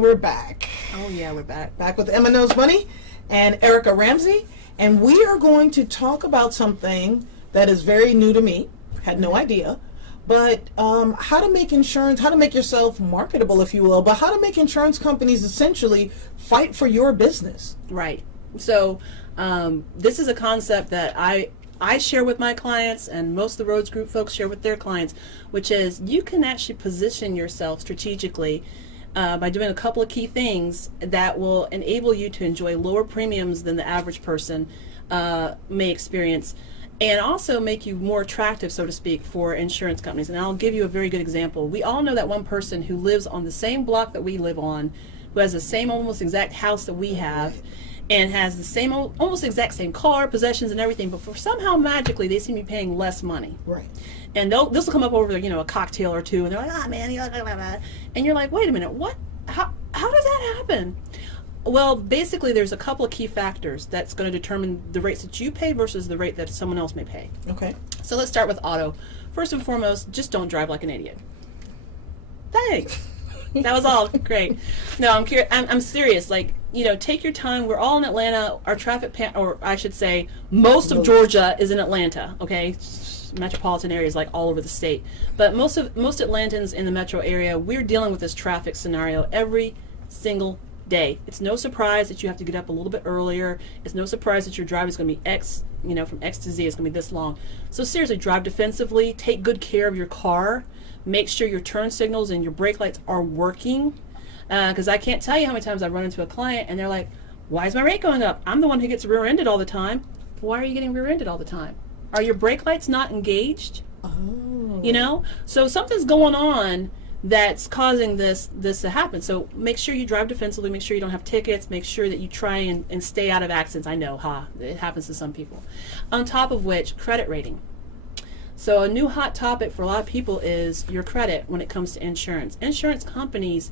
And we're back. Oh yeah, we're back. Back with Emma Knows Money and Erica Ramsey. And we are going to talk about something that is very new to me. Had no idea. But how to make insurance, how to make yourself marketable, if you will, but how to make insurance companies essentially fight for your business. Right. So this is a concept that I share with my clients, and most of the Rhodes Group folks share with their clients, which is you can actually position yourself strategically by doing a couple of key things that will enable you to enjoy lower premiums than the average person may experience, and also make you more attractive, so to speak, for insurance companies. And I'll give you a very good example. We all know that one person who lives on the same block that we live on, who has the same almost exact house that we have, and has the same almost exact same car, possessions, and everything, but for somehow magically they seem to be paying less money. Right. And this will come up over, a cocktail or two, and they're like, "Ah, man," and you're like, "Wait a minute, what? How does that happen?" Well, basically, there's a couple of key factors that's going to determine the rates that you pay versus the rate that someone else may pay. Okay. So let's start with auto. First and foremost, just don't drive like an idiot. Thanks. That was all great. No, I'm serious. Like, take your time. We're all in Atlanta. Our traffic, or I should say, most of Georgia is in Atlanta. Okay, metropolitan areas like all over the state. But most Atlantans in the metro area, we're dealing with this traffic scenario every single day. It's no surprise that you have to get up a little bit earlier. It's no surprise that your drive is going to be X, from X to Z, it's going to be this long. So seriously, drive defensively. Take good care of your car. Make sure your turn signals and your brake lights are working. Because I can't tell you how many times I've run into a client and they're like, "Why is my rate going up? I'm the one who gets rear-ended all the time." Why are you getting rear-ended all the time? Are your brake lights not engaged? Oh. So something's going on that's causing this to happen. So make sure you drive defensively. Make sure you don't have tickets. Make sure that you try and stay out of accidents. I know, it happens to some people. On top of which, credit rating. So a new hot topic for a lot of people is your credit when it comes to insurance. Insurance companies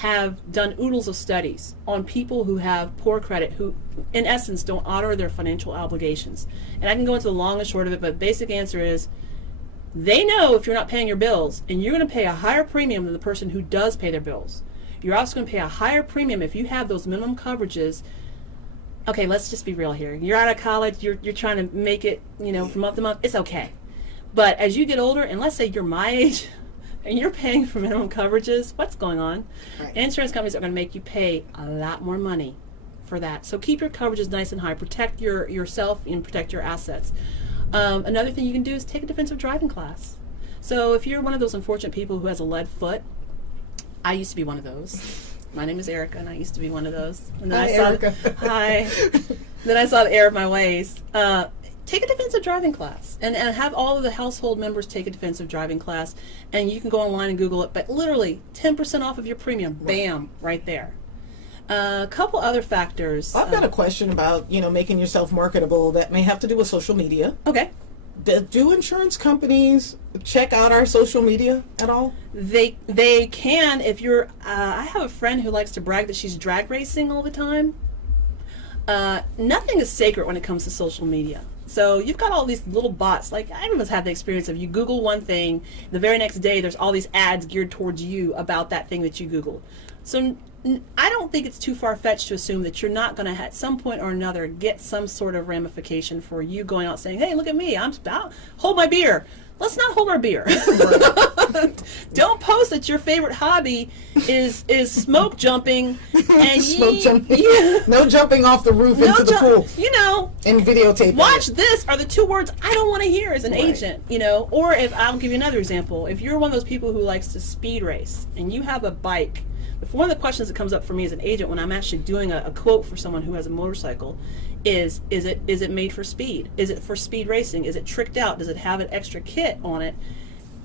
have done oodles of studies on people who have poor credit, who in essence don't honor their financial obligations. And I can go into the long and short of it, but basic answer is they know if you're not paying your bills, and you're going to pay a higher premium than the person who does pay their bills. You're also going to pay a higher premium if you have those minimum coverages. Okay, let's just be real here. You're out of college, you're trying to make it, from month to month, it's okay. But as you get older, and let's say you're my age, and you're paying for minimum coverages, what's going on? Right. Insurance companies are going to make you pay a lot more money for that. So keep your coverages nice and high. Protect yourself and protect your assets. Another thing you can do is take a defensive driving class. So if you're one of those unfortunate people who has a lead foot, I used to be one of those. My name is Erica, and I used to be one of those. And then Erica. Hi. Then I saw the error of my ways. Take a defensive driving class and have all of the household members take a defensive driving class, and you can go online and Google it, but literally 10% off of your premium, bam, right there. A couple other factors. I've got a question about, making yourself marketable that may have to do with social media. Okay. Do insurance companies check out our social media at all? They can if you're, I have a friend who likes to brag that she's drag racing all the time. Nothing is sacred when it comes to social media. So you've got all these little bots. Like, I almost had the experience of you Google one thing, the very next day there's all these ads geared towards you about that thing that you Googled. So I don't think it's too far-fetched to assume that you're not going to at some point or another get some sort of ramification for you going out saying, "Hey, look at me, I'll hold my beer." Let's not hold our beer. Don't post that your favorite hobby is smoke jumping and Smoke jumping. No jumping off the roof into the pool. And videotaping. Watch this are the two words I don't want to hear as an agent, Or if I'll give you another example, if you're one of those people who likes to speed race and you have a bike, one of the questions that comes up for me as an agent when I'm actually doing a quote for someone who has a motorcycle is it made for speed? Is it for speed racing? Is it tricked out? Does it have an extra kit on it?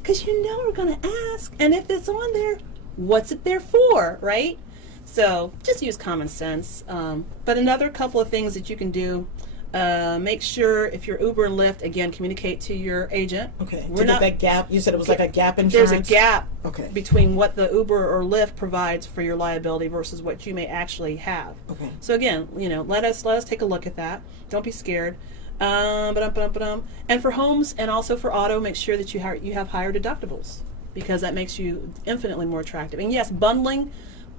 Because we're going to ask, and if it's on there, what's it there for, right? So just use common sense. But another couple of things that you can do, make sure if you're Uber and Lyft, again, communicate to your agent. Okay, to get that gap. You said it was like a gap insurance? There's a gap between what the Uber or Lyft provides for your liability versus what you may actually have. Okay. So again, let us take a look at that. Don't be scared. And for homes and also for auto, make sure that you have higher deductibles, because that makes you infinitely more attractive. And yes, bundling,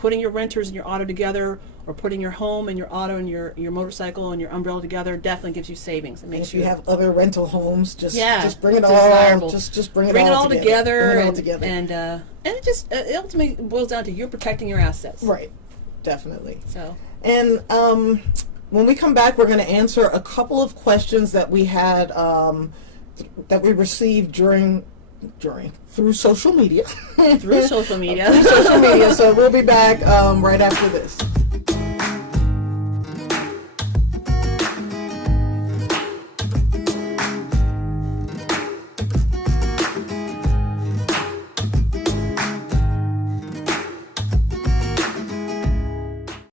putting your renters and your auto together, or putting your home and your auto and your motorcycle and your umbrella together, definitely gives you savings. It And makes if you have other rental homes, just bring it desirable. all. Just bring it bring all it all together. Bring it all and, together. And it just it ultimately boils down to you're protecting your assets. Right. Definitely. So. And when we come back, we're going to answer a couple of questions that we had that we received through social media. Through social media. Through social media. So we'll be back right after this.